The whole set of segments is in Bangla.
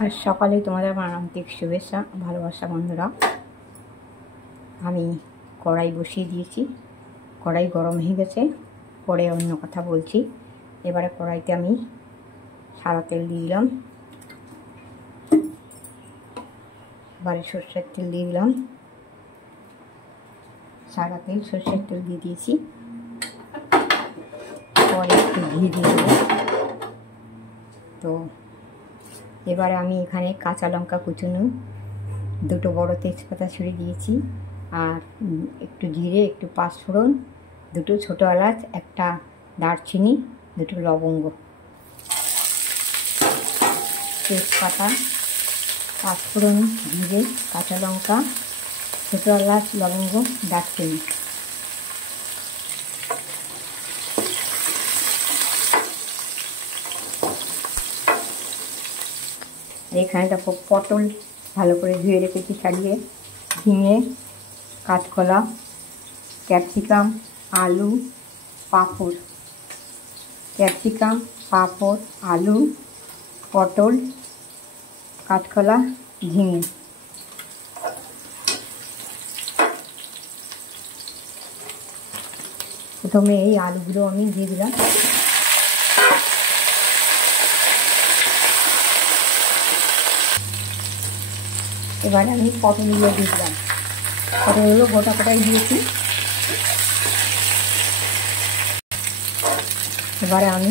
আর সকালে তোমাদের আমার আন্তরিক শুভেচ্ছা ভালোবাসা বন্ধুরা। আমি কড়াই বসিয়ে দিয়েছি, কড়াই গরম হয়ে গেছে, পরে অন্য কথা বলছি। এবারে কড়াইতে আমি সাদা তেল দিয়ে দিলাম, এবারে সর্ষের তেল দিয়ে দিলাম, সাদা তেল সর্ষের তেল দিয়ে দিয়েছি, পরে একটু ঘি দিয়ে দেবো। তো এবারে আমি এখানে কাঁচা লঙ্কা কুচুনো, দুটো বড় তেজপাতা ছুঁড়ে দিয়েছি, আর একটু জিরে, একটু পাঁচফোড়ন, দুটো ছোটো এলাচ, একটা দারচিনি, দুটো লবঙ্গ, তেজপাতা, পাঁচফোড়ন, জিরে, কাঁচা লঙ্কা, ছোটো এলাচ, লবঙ্গ, দারচিনি। এখানে দেখো পটল ভালো করে ধুয়ে রেখেছি ছাড়িয়ে, ঝিঙে, কাঁচকলা, ক্যাপসিকাম, আলু, পাঁপড়, ক্যাপসিকাম, পাঁপড়, আলু, পটল, কাঁচকলা, ঝিঙে। প্রথমে এই আলুগুলো আমি দিয়ে দিলাম, এবারে আমি পটলগুলো দিয়ে দিলাম, পটলগুলো গোটা গোটাই দিয়েছি। এবারে আমি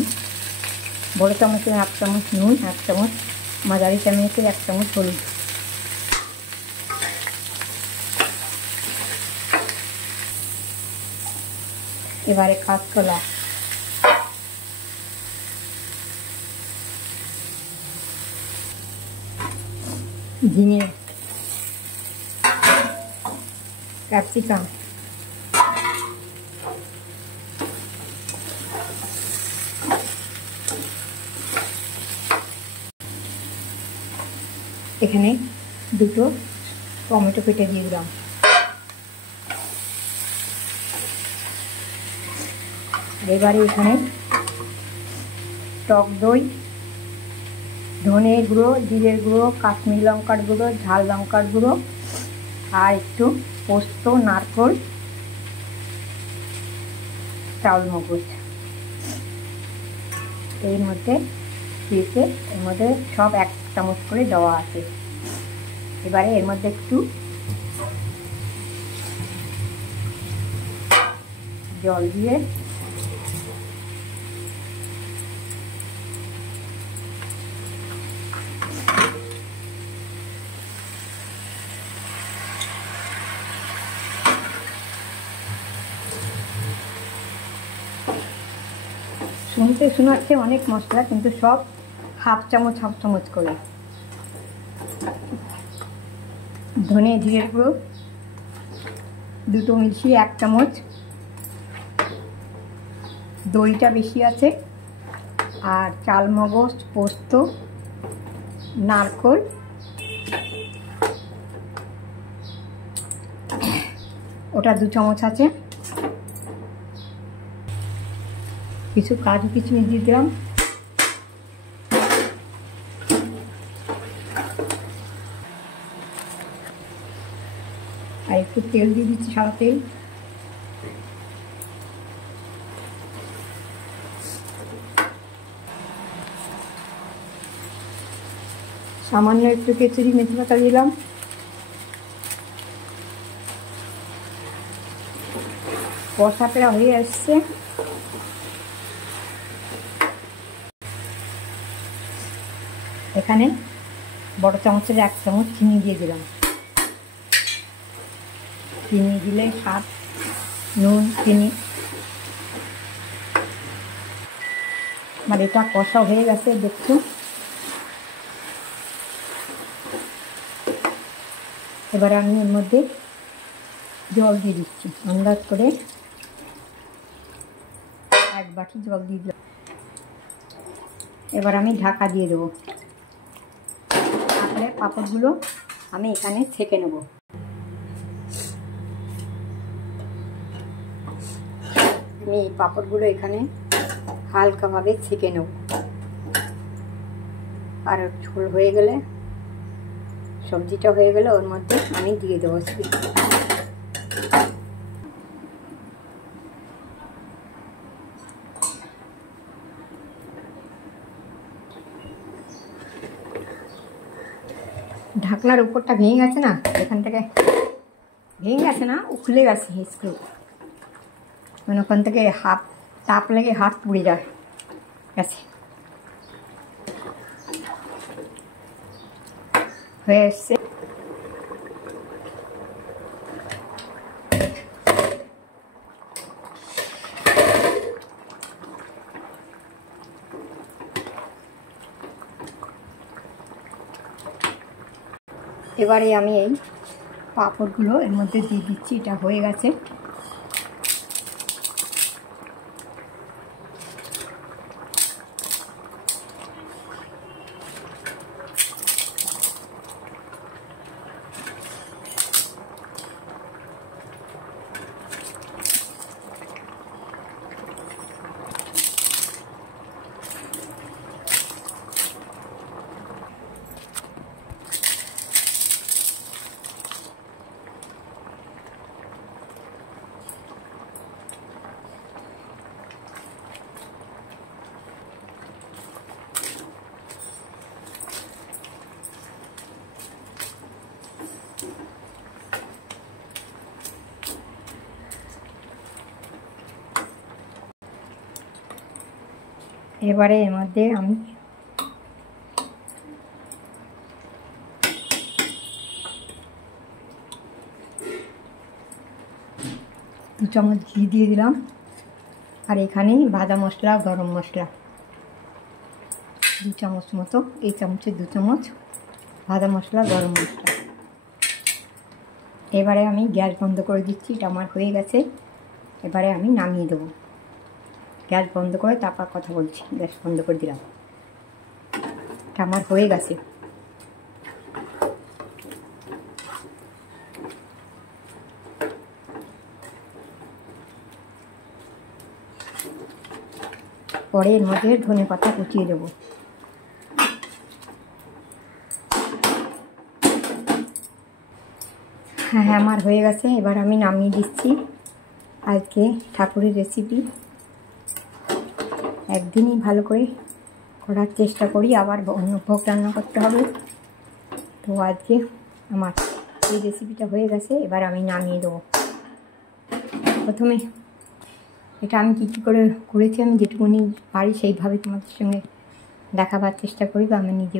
বড় চামচের 1 চামচ নুন, 1 চামচ মাঝারি চামচের 1 চামচ হলুদ, এবারে কাঁচকলা, ঝিঙে, ক্যাপসিকাম, এখানে দুটো টমেটো কেটে দিয়ে দিলাম, এবারে এখানে টক দই, ধনে গুঁড়ো, জিরের গুঁড়ো, কাশ্মীরি লঙ্কার গুঁড়ো, ঝাল লঙ্কার গুঁড়ো, আর একটু পোস্ত, নারকেল, চাউল মগজ এর মধ্যে দিয়েছে, এর মধ্যে সব 1 চামচ করে দেওয়া আছে। এবারে এর মধ্যে একটু জল দিয়ে শুনতে শোনাচ্ছে অনেক মশলা, কিন্তু সব হাফ চামচ করে। ধনে জিরের গুঁড়ো দুটো মিশিয়ে 1 চামচ, দইটা বেশি আছে, আর চাল মগজ, পোস্ত, নারকেল, ওটা 2 চামচ আছে, কিছু কাজু কিশমিশ দিয়ে দিলাম, আর একটু তেল দিয়ে দিচ্ছি, সাদা তেল। সামান্য একটু কেচুরি মেথি পাতা দিলাম, কষা প্রায় হয়ে আসছে। এখানে বড় চামচের 1 চামচ চিনি দিয়ে দিলাম, চিনি দিলে স্বাদ, নুন, চিনি। মানে এটা কষা হয়ে গেছে দেখছো। এবারে আমি এর মধ্যে জল দিয়ে দিচ্ছি, আন্দাজ করে 1 বাটি জল দিয়ে দিলাম। এবার আমি ঢাকা দিয়ে দেবো, তারপরে পাঁপড়গুলো আমি এখানে ছেঁকে নেব। আমি এই পাঁপড়গুলো এখানে হালকাভাবে ছেঁকে নেব, আর ঝোল হয়ে গেলে সবজিটা হয়ে গেলে ওর মধ্যে আমি দিয়ে দেবো। ঢাকনার উপরটা ভেঙে গেছে না, এখান থেকে ভেঙে গেছে না, ও খুলে গেছে স্ক্রু, মানে ওখান থেকে হাত তাপ লেগে হাত পুড়ে যায় গেছে। হয়ে এসছে। এবারে আমি এই পাঁপড়গুলো এর মধ্যে দিয়ে দিচ্ছি। এটা হয়ে গেছে। এবারে এর মধ্যে আমি দু চামচ ঘি দিয়ে দিলাম, আর এখানে ভাজা মশলা, গরম মশলা 2 চামচ মতো, এই চামচে 2 চামচ ভাজা মশলা, গরম মশলা। এবারে আমি গ্যাস বন্ধ করে দিচ্ছি। এটা আমার হয়ে গেছে। এবারে আমি নামিয়ে দেবো। গ্যাস বন্ধ করে তারপর কথা বলছি। গ্যাস বন্ধ করে দিলাম। এটা আমার হয়ে গেছে। পরে এর মধ্যে ধনেপাতা কুচিয়ে দেবো। হ্যাঁ, আমার হয়ে গেছে। এবার আমি নামিয়ে দিচ্ছি। আজকে ঠাকুরের রেসিপি একদিনই ভালো করে করার চেষ্টা করি, আবার অন্য ভোগ রান্না করতে হবে। তো আজকে আমার এই রেসিপিটা হয়ে গেছে। এবার আমি নামিয়ে দেবো। প্রথমে এটা আমি কী করে করেছি, আমি যেটুকুনি পারি সেইভাবে তোমাদের সঙ্গে দেখাবার চেষ্টা করি, বা আমি নিজে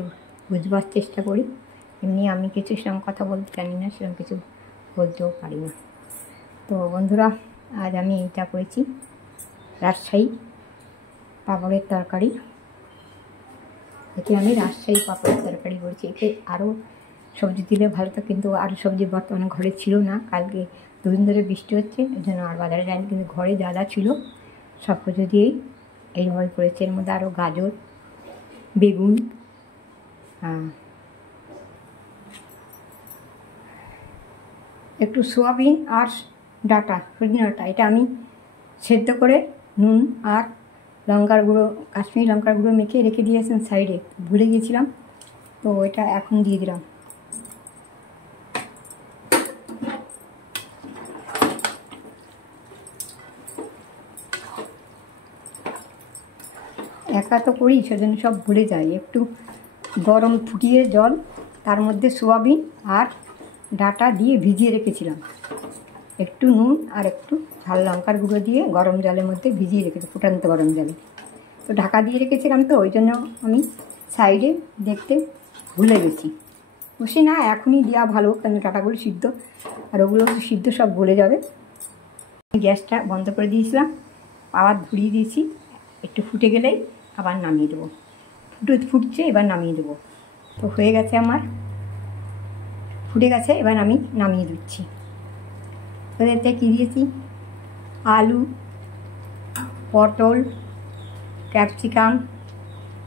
বুঝবার চেষ্টা করি। এমনি আমি কিছু সেরকম কথা বলতে জানি না, সেরকম কিছু বলতেও পারি না। তো বন্ধুরা, আজ আমি এইটা করেছি, রাজশাহী পাঁপড়ের তরকারি। এতে আমি রাজশাহী পাঁপড়ের তরকারি করেছি। এতে আরও সবজি দিলে ভালো তো, কিন্তু আরও সবজি বর্তমানে ঘরে ছিল না। কালকে দুদিন ধরে বৃষ্টি হচ্ছে, এর জন্য আর বাজারে যায়নি, কিন্তু ঘরে যা যা ছিল সব কিছু দিয়েই এইভাবে করেছি। এর মধ্যে আরও গাজর, বেগুন, একটু সোয়াবিন আর ডাঁটা, সজনে ডাঁটা, এটা আমি সেদ্ধ করে নুন আর লঙ্কার গুঁড়ো, কাশ্মীরি লঙ্কার গুঁড়ো মেখে রেখে দিয়েছিলাম সাইডে, ভুলে গিয়েছিলাম। তো এটা এখন দিয়ে দিলাম। একা তো করি, সেজন্য সব ভুলে যাই। একটু গরম ফুটিয়ে জল, তার মধ্যে সোয়াবিন আর ডাঁটা দিয়ে ভিজিয়ে রেখেছিলাম। একটু নুন আর একটু ঝাল লঙ্কার গুঁড়ো দিয়ে গরম জলের মধ্যে ভিজিয়ে রেখেছি, ফুটান্ত গরম জলে। তো ঢাকা দিয়ে রেখেছিলাম, তো ওই জন্য আমি সাইডে দেখতে ভুলে গেছি। খুশি না, এখনই দেওয়া ভালো, কারণ ডাঁটাগুলো সিদ্ধ আর ওগুলো সিদ্ধ সব গলে যাবে। গ্যাসটা বন্ধ করে দিয়েছিলাম, আবার ধরিয়ে দিয়েছি। একটু ফুটে গেলেই আবার নামিয়ে দেবো। ফুটছে, এবার নামিয়ে দেবো। তো হয়ে গেছে আমার, ফুটে গেছে, এবার আমি নামিয়ে দিচ্ছি। এতে কী দিয়েছি, আলু, পটল, ক্যাপসিকাম,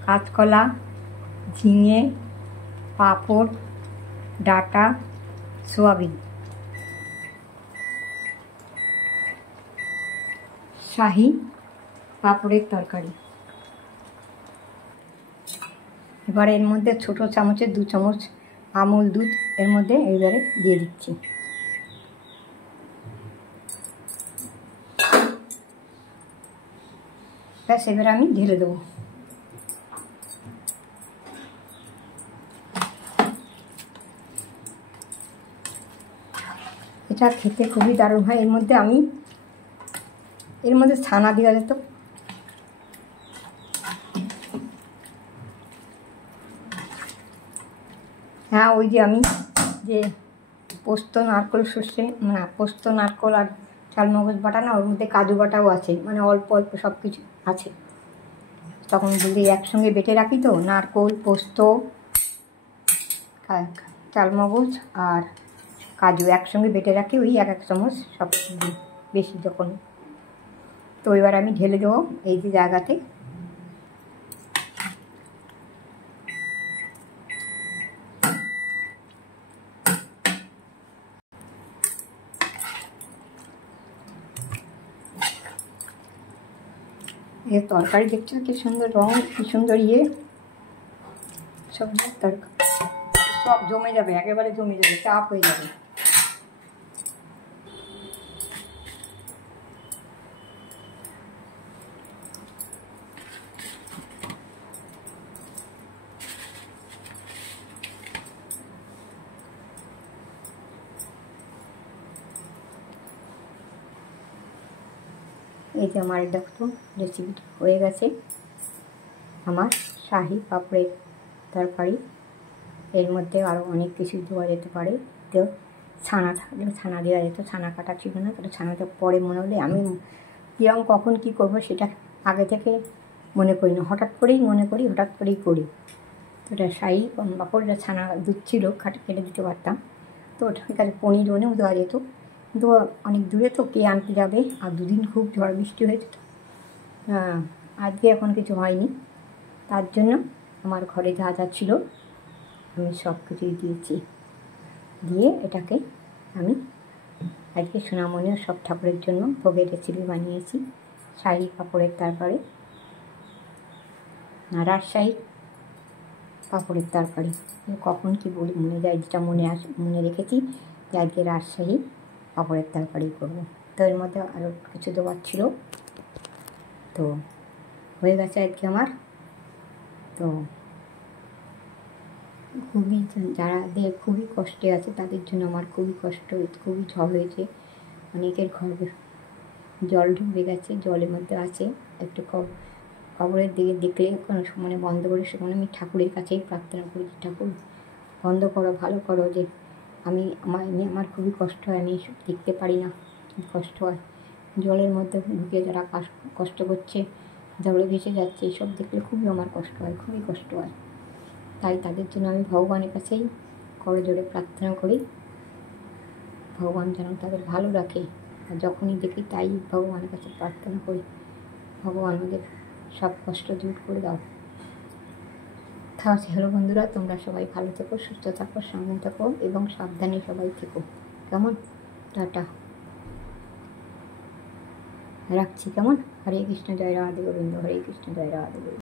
কাঁচকলা, ঝিঙে, পাঁপড়, ডাঁটা, সোয়াবিন, শাহি পাঁপড়ের তরকারি। এবার এর মধ্যে ছোটো চামচে 2 চামচ আমুল দুধ এর মধ্যে এবারে দিয়ে দিচ্ছি। ব্যাস, এবারে আমি ঢেলে দেবো। এটা খেতে খুবই দারুণ হয়। এর মধ্যে ছানা দেওয়া যেত। হ্যাঁ, ওই যে আমি যে পোস্ত নারকেল সর্ষে পোস্ত নারকেল আর চালমগজ বাটা না, ওর মধ্যে কাজু বাটাও আছে, মানে অল্প অল্প সব কিছু আছে। তখন যদি একসঙ্গে বেটে রাখি তো নারকেল, পোস্ত, চালমগজ আর কাজু একসঙ্গে বেটে রাখি, ওই 1 চামচ সব বেশি যখন। তো এবার আমি ঢেলে দেবো এই যে জায়গাতে। এর তরকারি দেখছো কি সুন্দর রং, কি সুন্দর সবজির তরকারি সব জমে যাবে, একেবারে জমে যাবে, চাপ হয়ে যাবে। এই যে আমার দেখো রেসিপিটা হয়ে গেছে, আমার শাহি পাপড়ের তরকারি। এর মধ্যে আরও অনেক কিছু দেওয়া যেতে পারে। তো ছানা থাকলে ছানা দেওয়া যেত, ছানা কাটা ছিল না, তাহলে ছানাটা পরে মনে হলে আমি কিরম কখন কী করবো সেটা আগে থেকে মনে করি না, হঠাৎ করেই মনে করি, হঠাৎ করেই করি। তো এটা শাহি পাপড়, এটা ছানা দুধ ছিল, কেটে দিতে পারতাম। তো ওটার কাছে পনির ওনেও দেওয়া যেত, কিন্তু অনেক দূরে তো কে আনতে যাবে, আর দুদিন খুব ঝড় বৃষ্টি হয়েছে তো। আজকে এখন কিছু হয়নি, তার জন্য আমার ঘরে যা যা ছিল আমি সব কিছুই দিয়েছি। দিয়ে এটাকে আমি আজকে সোনামণিও সব ঠাকুরের জন্য ভোগের রেসিপি বানিয়েছি। শাহি পাঁপড়ের তরকারি, রাজশাহী পাঁপড়ের তরকারি। কখন কি বলি মনে যায়, যেটা মনে রেখেছি যে আজকে রাজশাহী পাঁপড়ের তরকারি করবো। তো এর মধ্যে আরও কিছু দেওয়ার ছিল, তো হয়ে গেছে আজকে আমার। তো যাদের খুবই কষ্টে আছে তাদের জন্য আমার খুবই কষ্ট, খুবই ঝড় হয়েছে। অনেকের ঘর জল ঢুকে গেছে, জলের মধ্যে আছে। একটু খবরের দিকে দেখলে কোনো মানে বন্ধ করে, সেখানে আমি ঠাকুরের কাছেই প্রার্থনা করি, ঠাকুর বন্ধ করো, ভালো করো, যে আমার খুবই কষ্ট হয়, আমি এসব দেখতে পারি না, খুব কষ্ট হয়। জলের মধ্যে ঢুকে যারা কষ্ট করছে, জলে ভেসে যাচ্ছে, এসব দেখলে খুবই আমার কষ্ট হয়, খুবই কষ্ট হয়। তাই তাদের জন্য আমি ভগবানের কাছেই করজোড়ে প্রার্থনা করি, ভগবান যেন তাদের ভালো রাখে। আর যখনই দেখি তাই ভগবানের কাছে প্রার্থনা করি, ভগবান আমাদের সব কষ্ট দূর করে দাও। হ্যালো বন্ধুরা, তোমরা সবাই ভালো থেকো, সুস্থ থাকো, সামনে থাকো এবং সাবধানে সবাই থেকো, কেমন? টাটা, রাখছি কেমন? হরে কৃষ্ণ, জয় রাধে গোবিন্দ, হরে কৃষ্ণ, জয় রাধে গোবিন্দ।